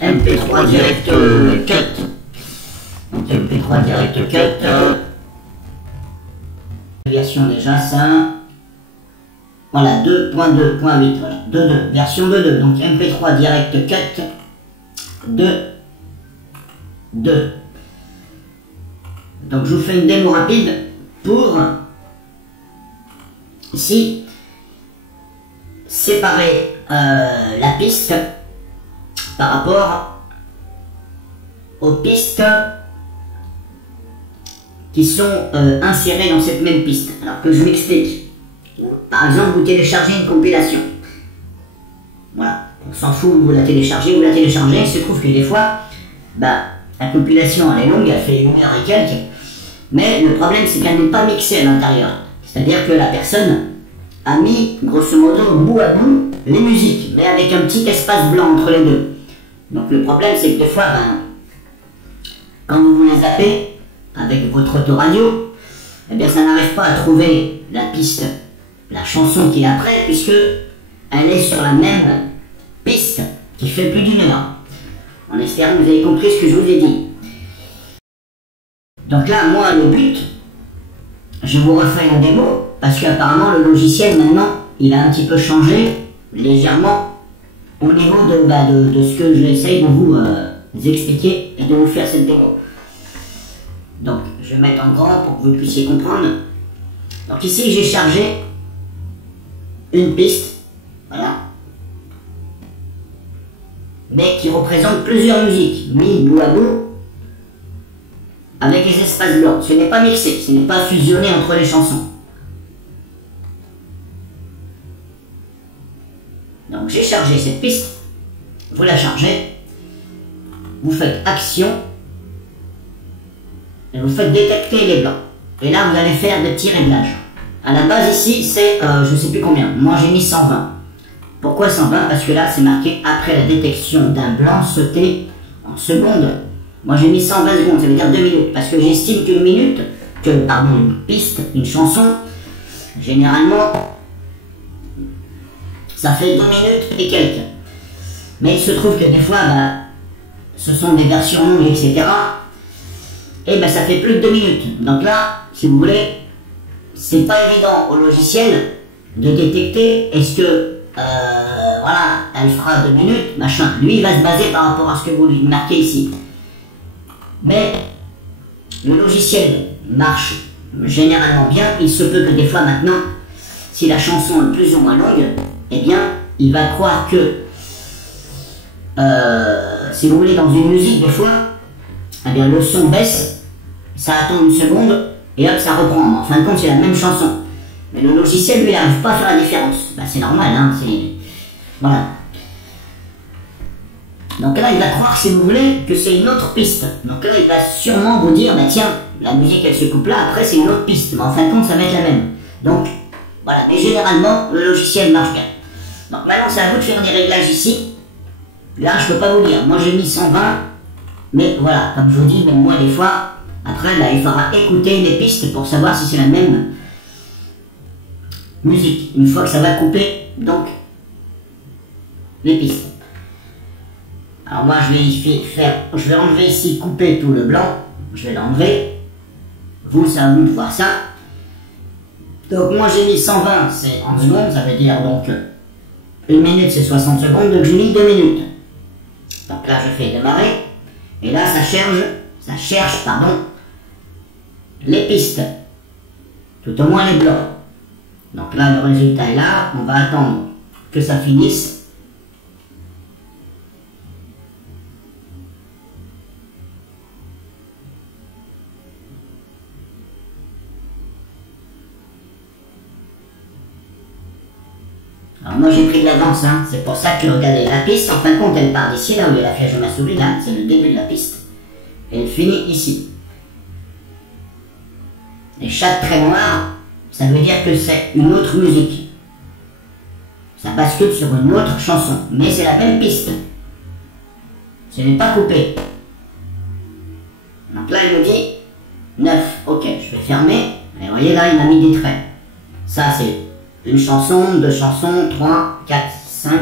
MP3 direct cut. Donc MP3 direct cut. Version déjà ça. Voilà, 2.2.8, voilà, 2.2, version 2.2, donc MP3 direct cut 2.2. Donc je vous fais une démo rapide pour ici séparer la piste par rapport aux pistes qui sont insérées dans cette même piste. Alors que je m'explique. Par exemple, vous téléchargez une compilation. Voilà, on s'en fout, vous la téléchargez, il se trouve que des fois, la compilation elle est longue, elle fait 1 heure et quelques, mais le problème c'est qu'elle n'est pas mixée à l'intérieur. C'est-à-dire que la personne a mis, grosso modo, bout à bout, les musiques, mais avec un petit espace blanc entre les deux. Donc le problème c'est que des fois, quand vous les zappez avec votre autoradio, eh bien ça n'arrive pas à trouver la piste, la chanson qui est après, puisque elle est sur la même piste qui fait plus d'1 heure. En espérant que vous avez compris ce que je vous ai dit. Donc là, moi, le but, je vous refais une démo, parce qu'apparemment le logiciel maintenant, il a un petit peu changé, légèrement, au niveau de ce que j'essaye de vous expliquer et de vous faire cette démo. Donc, je vais mettre en grand pour que vous puissiez comprendre. Donc ici, j'ai chargé une piste, voilà, mais qui représente plusieurs musiques, mis bout à bout, avec les espaces blancs. Ce n'est pas mixé, ce n'est pas fusionné entre les chansons. Donc j'ai chargé cette piste, vous la chargez, vous faites action, et vous faites détecter les blancs. Et là, vous allez faire des petits réglages. À la base ici, c'est je sais plus combien. Moi j'ai mis 120. Pourquoi 120? Parce que là c'est marqué après la détection d'un blanc sauté en secondes. Moi j'ai mis 120 secondes, ça veut dire 2 minutes. Parce que j'estime qu'une minute, une piste, une chanson, généralement, ça fait 2 minutes et quelques. Mais il se trouve que des fois, ce sont des versions longues, etc. Et ça fait plus de 2 minutes. Donc là, si vous voulez, c'est pas évident au logiciel de détecter est-ce que voilà, elle fera 2 minutes, machin. Lui, il va se baser par rapport à ce que vous lui marquez ici. Mais le logiciel marche généralement bien. Il se peut que des fois maintenant, si la chanson est plus ou moins longue, eh bien, il va croire que si vous voulez, dans une musique, des fois, eh bien, le son baisse, ça attend 1 seconde, et hop, ça reprend. En fin de compte, c'est la même chanson. Mais le logiciel, lui, n'arrive pas à faire la différence. C'est normal, hein, voilà. Donc là, il va croire, si vous voulez, que c'est une autre piste. Donc là, il va sûrement vous dire, tiens, la musique, elle se coupe là, après, c'est une autre piste. Mais en fin de compte, ça va être la même. Donc, voilà. Mais généralement, le logiciel marche bien. Donc maintenant, c'est à vous de faire des réglages ici. Là, je peux pas vous dire. Moi, j'ai mis 120. Mais voilà, comme je vous dis, moi, des fois, après, il faudra écouter les pistes pour savoir si c'est la même musique. Une fois que ça va couper, donc, les pistes. Alors moi, je vais enlever ici, couper tout le blanc. Je vais l'enlever. Vous, c'est à vous de voir ça. Donc moi, j'ai mis 120, c'est en secondes, ça veut dire donc 1 minute, c'est 60 secondes, donc j'ai mis 2 minutes. Donc là, je fais démarrer. Et là, ça cherche, les pistes. Tout au moins les blancs. Donc là, le résultat est là. On va attendre que ça finisse. Alors moi j'ai pris de l'avance, hein. C'est pour ça que regardez la piste, en fin de compte elle part d'ici, là où il y a la flèche de ma souris, là, c'est le début de la piste. Et elle finit ici. Et chaque trait noir, ça veut dire que c'est une autre musique. Ça bascule sur une autre chanson, mais c'est la même piste. Ce n'est pas coupé. Donc là il me dit 9, ok, je vais fermer. Et vous voyez là il m'a mis des traits. Ça c'est une chanson, 2 chansons, 3, 4, 5,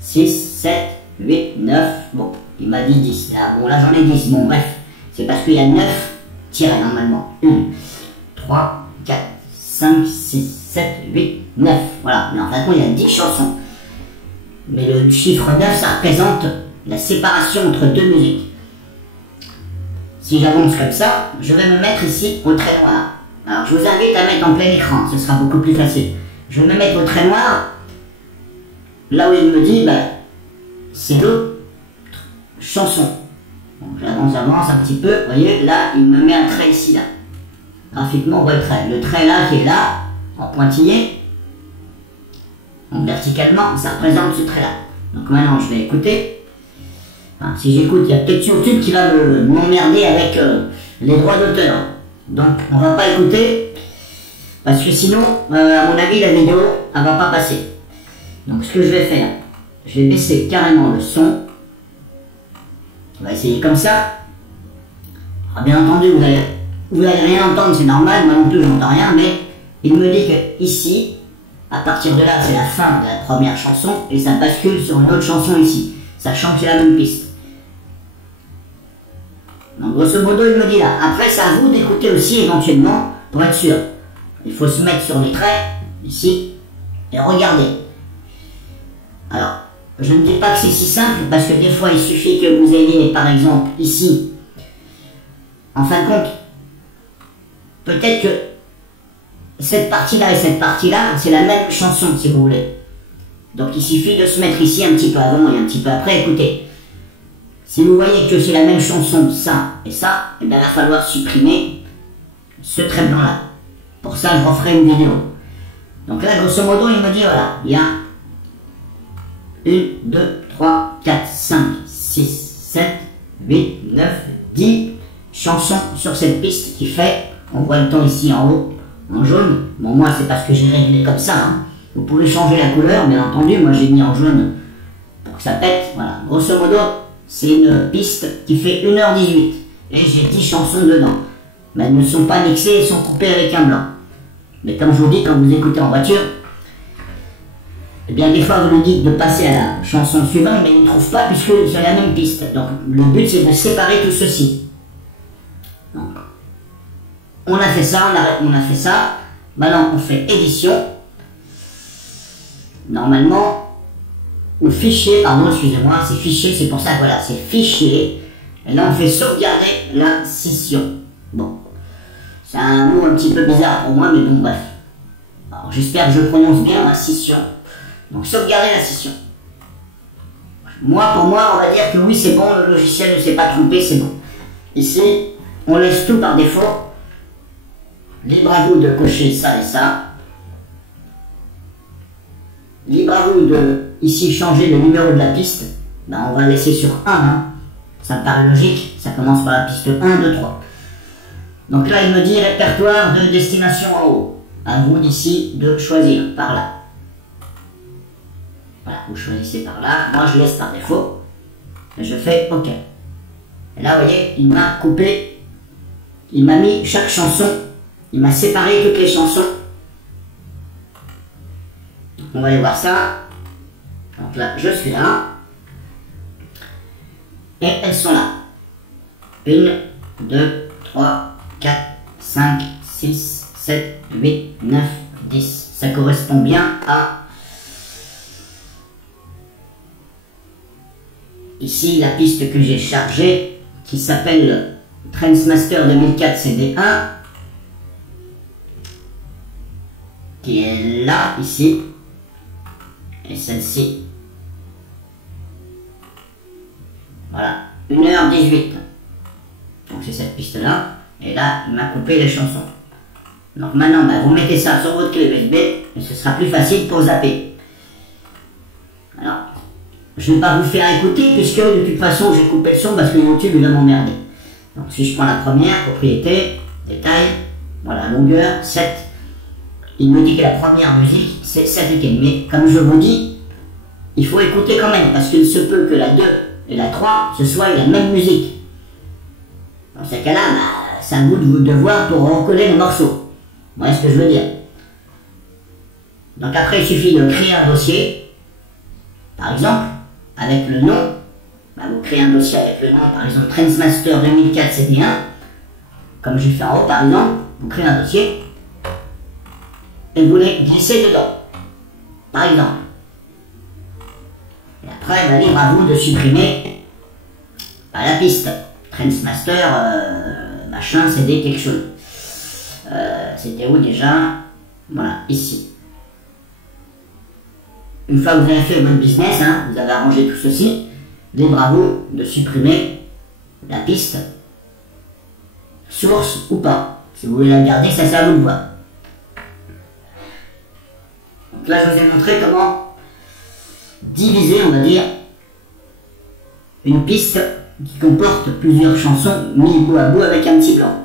6, 7, 8, 9, bon, il m'a dit 10. Là, bon, là j'en ai 10. Bon, bref, c'est parce qu'il y a 9 tirets normalement. 1, 3, 4, 5, 6, 7, 8, 9. Voilà, mais en fin de compte, il y a 10 chansons. Mais le chiffre 9, ça représente la séparation entre deux musiques. Si j'avance comme ça, je vais me mettre ici au trait noir. Alors, je vous invite à mettre en plein écran, ce sera beaucoup plus facile. Je vais me mettre au trait noir, là où il me dit, c'est l'autre chanson. Bon, j'avance un petit peu, vous voyez, là, il me met un trait ici, là. Graphiquement, on voit le trait. Le trait là, qui est là, en pointillé, donc verticalement, ça représente ce trait là. Donc maintenant, je vais écouter. Enfin, si j'écoute, il y a peut-être YouTube qui va m'emmerder avec les droits d'auteur. Donc, on va pas écouter, parce que sinon, à mon avis, la vidéo, elle va pas passer. Donc, ce que je vais faire, je vais baisser carrément le son. On va essayer comme ça. Alors, bien entendu, vous allez rien entendre, c'est normal, moi non plus, je n'entends rien, mais il me dit que ici, à partir de là, c'est la fin de la première chanson, et ça bascule sur une autre chanson ici, sachant que c'est la même piste. Donc grosso modo, il me dit là. Après, c'est à vous d'écouter aussi éventuellement pour être sûr. Il faut se mettre sur les traits, ici, et regarder. Alors, je ne dis pas que c'est si simple, parce que des fois, il suffit que vous ayez, par exemple, ici, en fin de compte, peut-être que cette partie-là et cette partie-là, c'est la même chanson, si vous voulez. Donc, il suffit de se mettre ici un petit peu avant et un petit peu après, écoutez. Si vous voyez que c'est la même chanson, ça et ça, eh bien, il va falloir supprimer ce trait blanc-là. Pour ça, je referai une vidéo. Donc là, grosso modo, il me dit, voilà, il y a 1, 2, 3, 4, 5, 6, 7, 8, 9, 10 chansons sur cette piste qui fait, on voit le temps ici en haut, en jaune. Bon, moi, c'est parce que j'ai réglé comme ça. Hein. Vous pouvez changer la couleur, bien entendu. Moi, j'ai mis en jaune pour que ça pète. Voilà, grosso modo, c'est une piste qui fait 1h18 et j'ai 10 chansons dedans. Mais elles ne sont pas mixées, elles sont coupées avec un blanc. Mais comme je vous dis, quand vous écoutez en voiture, eh bien des fois vous nous dites de passer à la chanson suivante, mais il ne trouve pas puisque c'est la même piste. Donc le but c'est de séparer tout ceci. Donc, on a fait ça, on a fait ça. Maintenant on fait édition. Normalement, ou fichier, pardon, excusez-moi, c'est fichier, c'est pour ça que voilà, c'est fichier. Et là, on fait sauvegarder la scission. Bon, c'est un mot un petit peu bizarre pour moi, mais bon, bref. Alors, j'espère que je prononce bien la scission. Donc, sauvegarder la scission. Moi, pour moi, on va dire que oui, c'est bon, le logiciel ne s'est pas trompé, c'est bon. Ici, on laisse tout par défaut. Libre à vous de cocher ça et ça. Libre à vous de, ici, changer le numéro de la piste. Ben, on va laisser sur 1. Hein. Ça me paraît logique. Ça commence par la piste 1, 2, 3. Donc là, il me dit répertoire de destination en haut. À vous d'ici de choisir par là. Voilà, vous choisissez par là. Moi, je laisse par défaut. Et je fais OK. Et là, vous voyez, il m'a coupé. Il m'a mis chaque chanson. Il m'a séparé toutes les chansons. On va aller voir ça. Donc là, je suis là. Et elles sont là. 1, 2, 3, 4, 5, 6, 7, 8, 9, 10. Ça correspond bien à... Ici, la piste que j'ai chargée, qui s'appelle Transmaster 2004 CD1, qui est là, ici. Et celle-ci. Voilà, 1h18. Donc c'est cette piste-là. Et là, il m'a coupé les chansons. Donc maintenant, vous mettez ça sur votre clé USB et ce sera plus facile pour zapper. Alors, je ne vais pas vous faire écouter puisque de toute façon, j'ai coupé le son parce que YouTube il va m'emmerder. Donc si je prends la première, propriété, détail, voilà, longueur, 7. Il me dit que la première musique, c'est 7,5. Mais comme je vous dis, il faut écouter quand même, parce qu'il se peut que la 2 et la 3, ce soit la même musique. Dans ce cas-là, c'est à vous de voir pour recoller le morceau. Vous voyez ce que je veux dire. Donc après, il suffit de créer un dossier, par exemple, avec le nom bah, vous créez un dossier avec le nom, par exemple Trendmaster 2004 CD1, comme je fais en haut par exemple, vous créez un dossier et vous les glissez dedans, par exemple. Et après, bah, libre à vous de supprimer bah, la piste Trendmaster machin CD quelque chose. C'était où déjà? Voilà, ici. Une fois que vous avez fait votre business, hein, vous avez arrangé tout ceci, libre à vous de supprimer la piste, source ou pas. Si vous voulez la garder, ça c'est à vous de voir. Donc là, je vous ai montré comment diviser, on va dire, une piste qui comporte plusieurs chansons mises bout à bout avec un petit blanc.